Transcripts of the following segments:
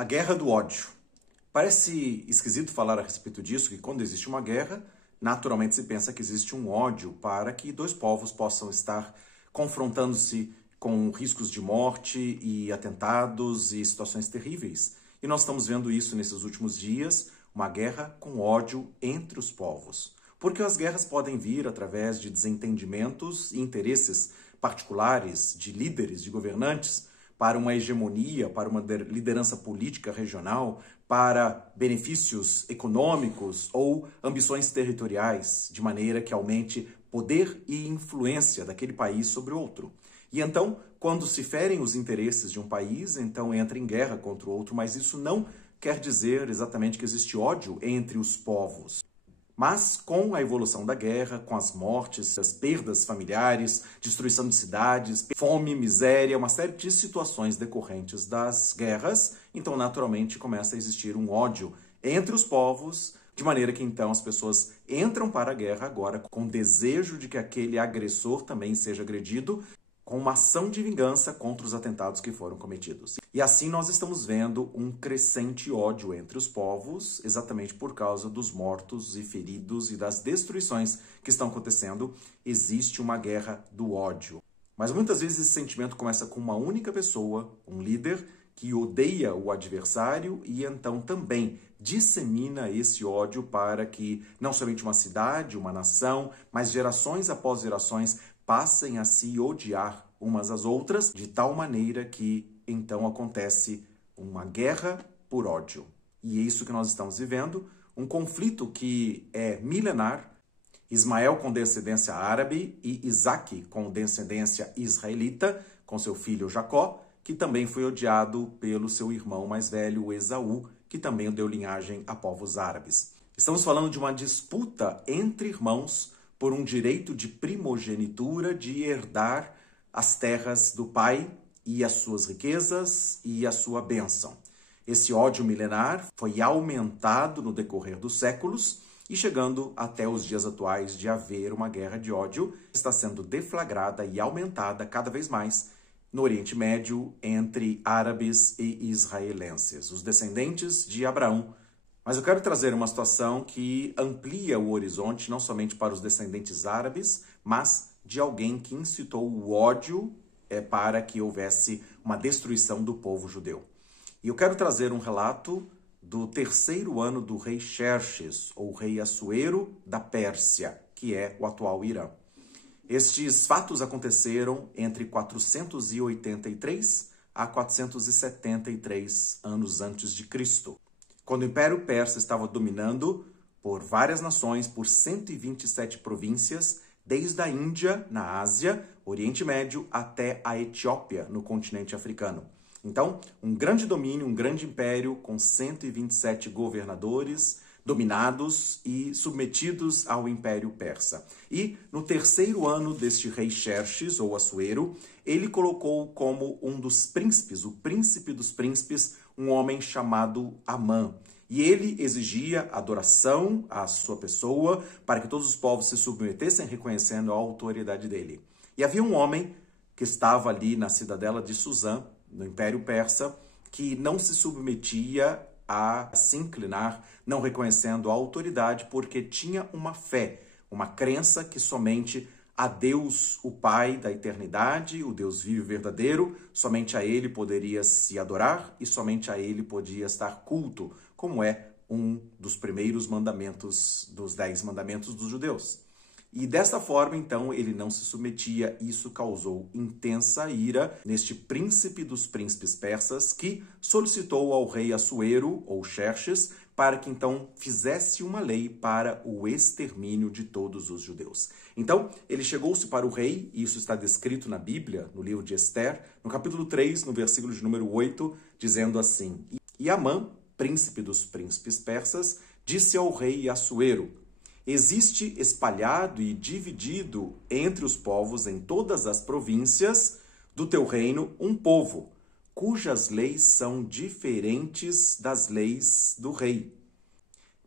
A guerra do ódio. Parece esquisito falar a respeito disso, que quando existe uma guerra, naturalmente se pensa que existe um ódio para que dois povos possam estar confrontando-se com riscos de morte e atentados e situações terríveis. E nós estamos vendo isso nesses últimos dias, uma guerra com ódio entre os povos. Porque as guerras podem vir através de desentendimentos e interesses particulares de líderes, de governantes, para uma hegemonia, para uma liderança política regional, para benefícios econômicos ou ambições territoriais, de maneira que aumente poder e influência daquele país sobre outro. E então, quando se ferem os interesses de um país, então entra em guerra contra o outro, mas isso não quer dizer exatamente que existe ódio entre os povos. Mas com a evolução da guerra, com as mortes, as perdas familiares, destruição de cidades, fome, miséria, uma série de situações decorrentes das guerras, então naturalmente começa a existir um ódio entre os povos, de maneira que então as pessoas entram para a guerra agora com o desejo de que aquele agressor também seja agredido, com uma ação de vingança contra os atentados que foram cometidos. E assim nós estamos vendo um crescente ódio entre os povos, exatamente por causa dos mortos e feridos e das destruições que estão acontecendo. Existe uma guerra do ódio. Mas muitas vezes esse sentimento começa com uma única pessoa, um líder, que odeia o adversário e então também dissemina esse ódio para que não somente uma cidade, uma nação, mas gerações após gerações passem a se odiar umas às outras, de tal maneira que então acontece uma guerra por ódio. E é isso que nós estamos vivendo, um conflito que é milenar, Ismael com descendência árabe e Isaque com descendência israelita, com seu filho Jacó, que também foi odiado pelo seu irmão mais velho, Esaú, que também o deu linhagem a povos árabes. Estamos falando de uma disputa entre irmãos por um direito de primogenitura, de herdar as terras do pai e as suas riquezas e a sua bênção. Esse ódio milenar foi aumentado no decorrer dos séculos e chegando até os dias atuais de haver uma guerra de ódio, está sendo deflagrada e aumentada cada vez mais no Oriente Médio entre árabes e israelenses, os descendentes de Abraão. Mas eu quero trazer uma situação que amplia o horizonte não somente para os descendentes árabes, mas de alguém que incitou o ódio para que houvesse uma destruição do povo judeu. E eu quero trazer um relato do terceiro ano do rei Xerxes, ou rei Assuero da Pérsia, que é o atual Irã. Estes fatos aconteceram entre 483 a 473 anos antes de Cristo, quando o Império Persa estava dominando por várias nações, por 127 províncias, desde a Índia, na Ásia, Oriente Médio, até a Etiópia, no continente africano. Então, um grande domínio, um grande império com 127 governadores dominados e submetidos ao Império Persa. E no terceiro ano deste rei Xerxes, ou Assuero, ele colocou como um dos príncipes, o príncipe dos príncipes, um homem chamado Amã. E ele exigia adoração à sua pessoa para que todos os povos se submetessem reconhecendo a autoridade dele. E havia um homem que estava ali na cidadela de Suzã, no Império Persa, que não se submetia a se inclinar, não reconhecendo a autoridade, porque tinha uma fé, uma crença que somente a Deus, o Pai da eternidade, o Deus vivo e verdadeiro, somente a Ele poderia se adorar e somente a Ele podia estar culto, como é um dos primeiros mandamentos, dos 10 mandamentos dos judeus. E desta forma, então, ele não se submetia. Isso causou intensa ira neste príncipe dos príncipes persas, que solicitou ao rei Assuero, ou Xerxes, para que então fizesse uma lei para o extermínio de todos os judeus. Então, ele chegou-se para o rei, e isso está descrito na Bíblia, no livro de Ester, no capítulo 3, no versículo de número 8, dizendo assim: E Amã, príncipe dos príncipes persas, disse ao rei Assuero: Existe espalhado e dividido entre os povos em todas as províncias do teu reino um povo, cujas leis são diferentes das leis do rei.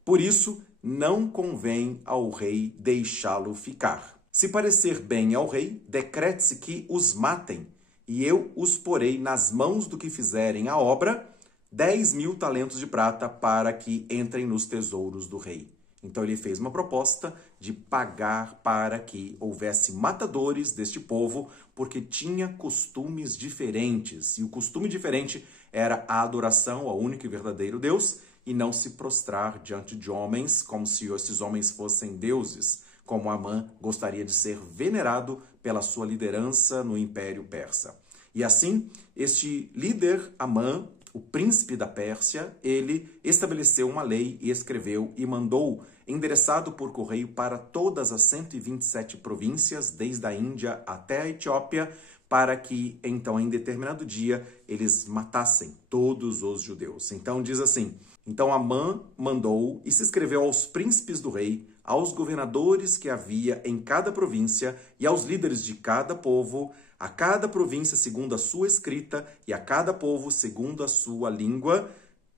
Por isso, não convém ao rei deixá-lo ficar. Se parecer bem ao rei, decrete-se que os matem, e eu os porei nas mãos do que fizerem a obra, 10.000 talentos de prata para que entrem nos tesouros do rei. Então ele fez uma proposta de pagar para que houvesse matadores deste povo, porque tinha costumes diferentes. E o costume diferente era a adoração ao único e verdadeiro Deus e não se prostrar diante de homens como se esses homens fossem deuses, como Amã gostaria de ser venerado pela sua liderança no Império Persa. E assim, este líder Amã, o príncipe da Pérsia, ele estabeleceu uma lei e escreveu e mandou, endereçado por correio para todas as 127 províncias, desde a Índia até a Etiópia, para que, então, em determinado dia, eles matassem todos os judeus. Então, diz assim, então Amã mandou e se escreveu aos príncipes do rei, aos governadores que havia em cada província e aos líderes de cada povo, a cada província segundo a sua escrita e a cada povo segundo a sua língua.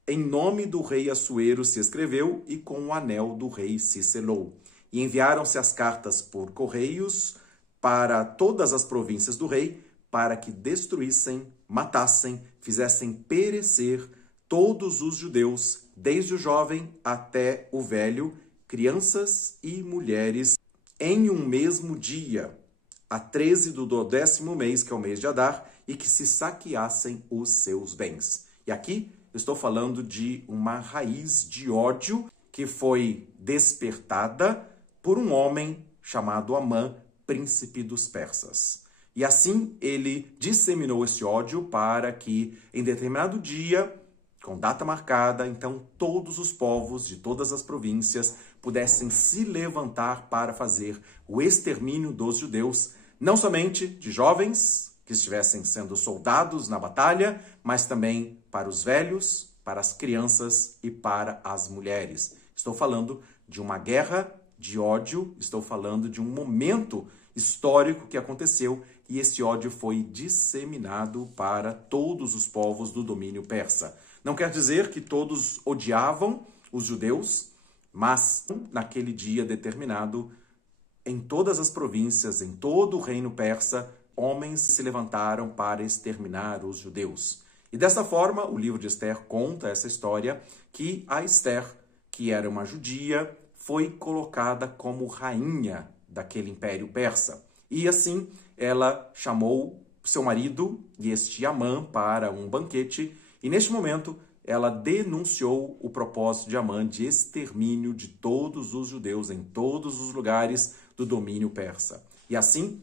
Em nome do rei Assuero se escreveu e com o anel do rei se selou. E enviaram-se as cartas por correios para todas as províncias do rei, para que destruíssem, matassem, fizessem perecer todos os judeus, desde o jovem até o velho, crianças e mulheres, em um mesmo dia, a 13 do 10º mês, que é o mês de Adar, e que se saqueassem os seus bens. E aqui estou falando de uma raiz de ódio que foi despertada por um homem chamado Amã, príncipe dos persas. E assim ele disseminou esse ódio para que, em determinado dia, com data marcada, então todos os povos de todas as províncias pudessem se levantar para fazer o extermínio dos judeus, não somente de jovens que estivessem sendo soldados na batalha, mas também para os velhos, para as crianças e para as mulheres. Estou falando de uma guerra de ódio, estou falando de um momento histórico que aconteceu e esse ódio foi disseminado para todos os povos do domínio persa. Não quer dizer que todos odiavam os judeus, mas naquele dia determinado, em todas as províncias, em todo o reino persa, homens se levantaram para exterminar os judeus. E dessa forma, o livro de Esther conta essa história que a Esther, que era uma judia, foi colocada como rainha daquele império persa. E assim, ela chamou seu marido e este Amã para um banquete e neste momento ela denunciou o propósito de Amã de extermínio de todos os judeus em todos os lugares do domínio persa. E assim,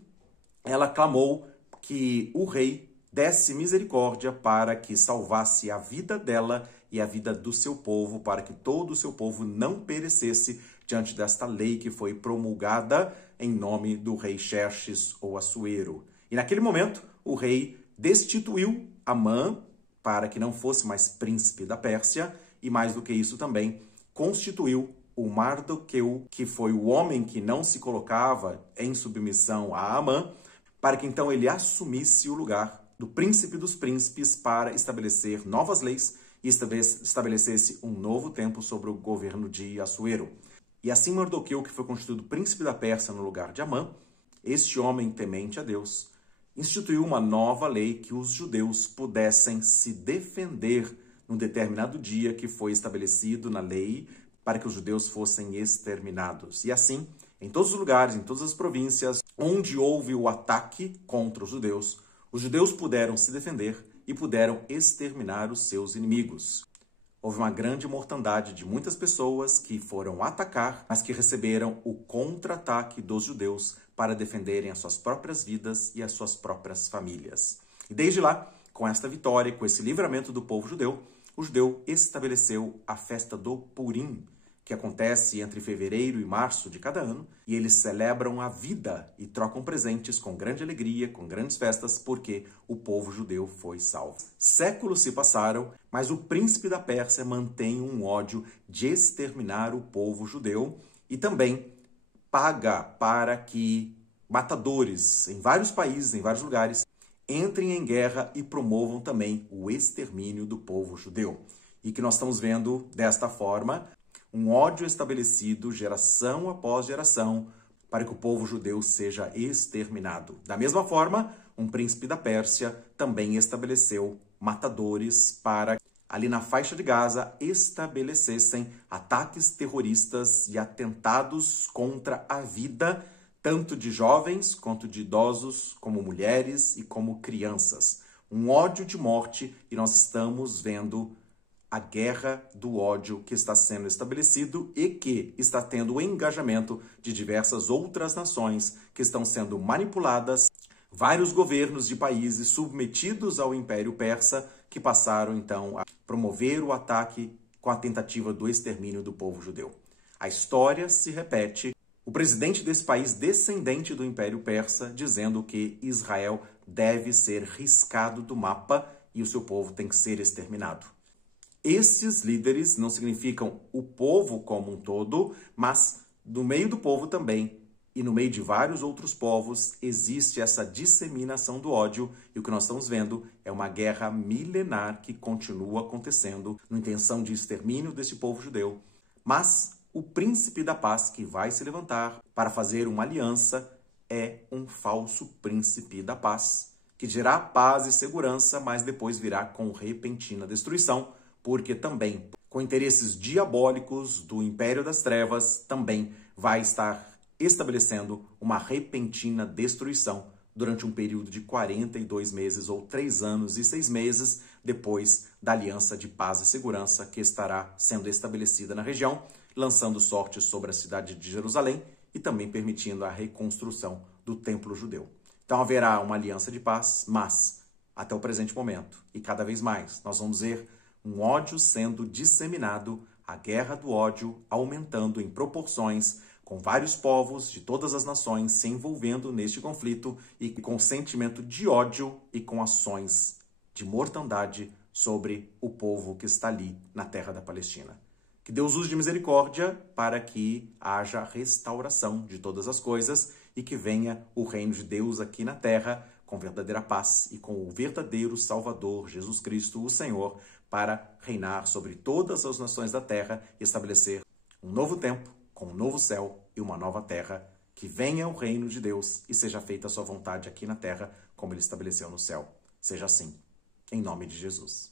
ela clamou que o rei desse misericórdia para que salvasse a vida dela e a vida do seu povo, para que todo o seu povo não perecesse diante desta lei que foi promulgada em nome do rei Xerxes ou Assuero. E naquele momento, o rei destituiu Amã para que não fosse mais príncipe da Pérsia e, mais do que isso também, constituiu o Mardoqueu, que foi o homem que não se colocava em submissão a Amã, para que então ele assumisse o lugar do príncipe dos príncipes para estabelecer novas leis e estabelecesse um novo tempo sobre o governo de Assuero. E assim Mardoqueu, que foi constituído príncipe da Pérsia no lugar de Amã, este homem temente a Deus, instituiu uma nova lei que os judeus pudessem se defender num determinado dia que foi estabelecido na lei para que os judeus fossem exterminados. E assim, em todos os lugares, em todas as províncias onde houve o ataque contra os judeus puderam se defender e puderam exterminar os seus inimigos. Houve uma grande mortandade de muitas pessoas que foram atacar, mas que receberam o contra-ataque dos judeus para defenderem as suas próprias vidas e as suas próprias famílias. E desde lá, com esta vitória, com esse livramento do povo judeu, o judeu estabeleceu a festa do Purim, que acontece entre fevereiro e março de cada ano, e eles celebram a vida e trocam presentes com grande alegria, com grandes festas, porque o povo judeu foi salvo. Séculos se passaram, mas o príncipe da Pérsia mantém um ódio de exterminar o povo judeu e também paga para que matadores em vários países, em vários lugares, entrem em guerra e promovam também o extermínio do povo judeu. E que nós estamos vendo desta forma um ódio estabelecido geração após geração para que o povo judeu seja exterminado. Da mesma forma, um príncipe da Pérsia também estabeleceu matadores para ali na faixa de Gaza, estabelecessem ataques terroristas e atentados contra a vida, tanto de jovens quanto de idosos, como mulheres e como crianças. Um ódio de morte, e nós estamos vendo a guerra do ódio que está sendo estabelecido e que está tendo o engajamento de diversas outras nações que estão sendo manipuladas, vários governos de países submetidos ao Império Persa que passaram então a promover o ataque com a tentativa do extermínio do povo judeu. A história se repete. O presidente desse país, descendente do Império Persa, dizendo que Israel deve ser riscado do mapa e o seu povo tem que ser exterminado. Esses líderes não significam o povo como um todo, mas no meio do povo também, e no meio de vários outros povos, existe essa disseminação do ódio, e o que nós estamos vendo é uma guerra milenar que continua acontecendo na intenção de extermínio desse povo judeu. Mas o príncipe da paz que vai se levantar para fazer uma aliança é um falso príncipe da paz, que dirá paz e segurança, mas depois virá com repentina destruição, porque também, com interesses diabólicos do Império das Trevas, também vai estar estabelecendo uma repentina destruição durante um período de 42 meses ou 3 anos e 6 meses depois da aliança de paz e segurança que estará sendo estabelecida na região, lançando sorte sobre a cidade de Jerusalém e também permitindo a reconstrução do templo judeu. Então haverá uma aliança de paz, mas até o presente momento, e cada vez mais, nós vamos ver um ódio sendo disseminado, a guerra do ódio aumentando em proporções, com vários povos de todas as nações se envolvendo neste conflito e com sentimento de ódio e com ações de mortandade sobre o povo que está ali na terra da Palestina. Que Deus use de misericórdia para que haja restauração de todas as coisas e que venha o reino de Deus aqui na terra com verdadeira paz e com o verdadeiro Salvador, Jesus Cristo, o Senhor, para reinar sobre todas as nações da terra e estabelecer um novo tempo, com um novo céu e uma nova terra, que venha o reino de Deus e seja feita a sua vontade aqui na terra, como ele estabeleceu no céu. Seja assim, em nome de Jesus.